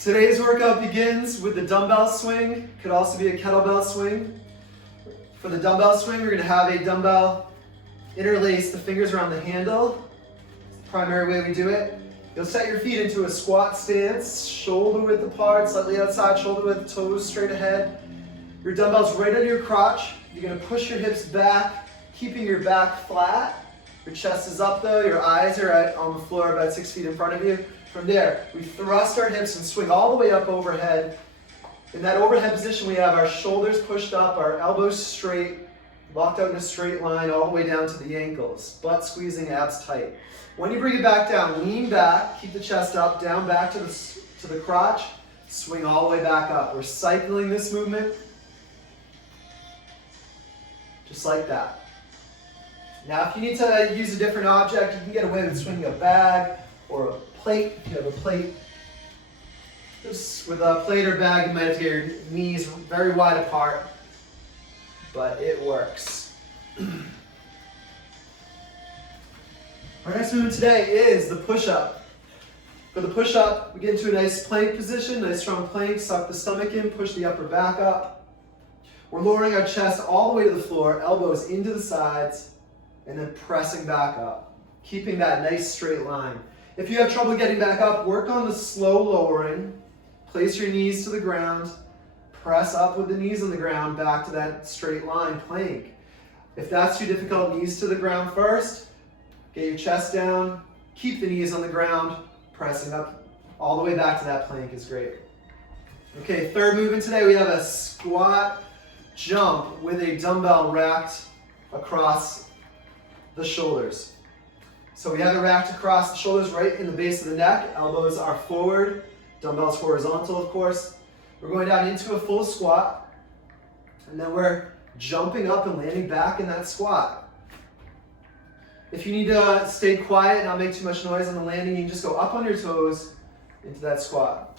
Today's workout begins with the dumbbell swing. Could also be a kettlebell swing. For the dumbbell swing, we're going to have a dumbbell interlace the fingers around the handle. It's the primary way we do it. You'll set your feet into a squat stance, shoulder width apart, slightly outside, shoulder width, toes straight ahead. Your dumbbell's right under your crotch. You're going to push your hips back, keeping your back flat. Your chest is up though, your eyes are on the floor about 6 feet in front of you. From there, we thrust our hips and swing all the way up overhead. In that overhead position, we have our shoulders pushed up, our elbows straight, locked out in a straight line all the way down to the ankles. Butt squeezing, abs tight. When you bring it back down, lean back, keep the chest up, down back to the crotch, swing all the way back up. We're cycling this movement, just like that. Now, if you need to use a different object, you can get away with swinging a bag or a plate. If you have a plate, just with a plate or bag, you might have to get your knees very wide apart, but it works. Our next movement today is the push-up. For the push-up, we get into a nice plank position, nice strong plank, suck the stomach in, push the upper back up. We're lowering our chest all the way to the floor, elbows into the sides, and then pressing back up, keeping that nice straight line. If you have trouble getting back up, work on the slow lowering. Place your knees to the ground, press up with the knees on the ground back to that straight line plank. If that's too difficult, knees to the ground first. Get your chest down, keep the knees on the ground, pressing up all the way back to that plank is great. Okay, third movement today, we have a squat jump with a dumbbell racked across the shoulders. So we have it racked across the shoulders right in the base of the neck, elbows are forward, dumbbells horizontal of course. We're going down into a full squat, and then we're jumping up and landing back in that squat. If you need to stay quiet and not make too much noise on the landing, you can just go up on your toes into that squat.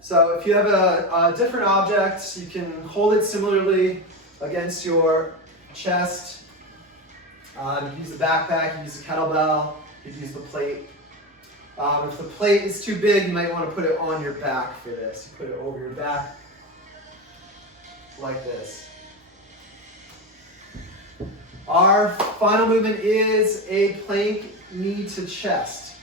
So if you have a different object, you can hold it similarly against your chest. You can use the backpack, you can use the kettlebell, you can use the plate. If the plate is too big, you might want to put it on your back for this. You put it over your back like this. Our final movement is a plank knee to chest.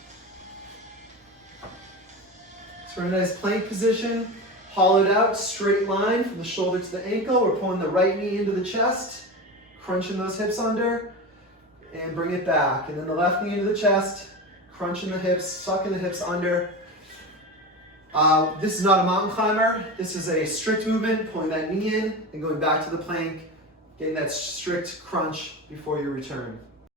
So we're in a nice plank position, hollowed out, straight line from the shoulder to the ankle. We're pulling the right knee into the chest, crunching those hips under, and bring it back. And then the left knee into the chest, crunching the hips, sucking the hips under. This is not a mountain climber. This is a strict movement, pulling that knee in and going back to the plank, getting that strict crunch before you return.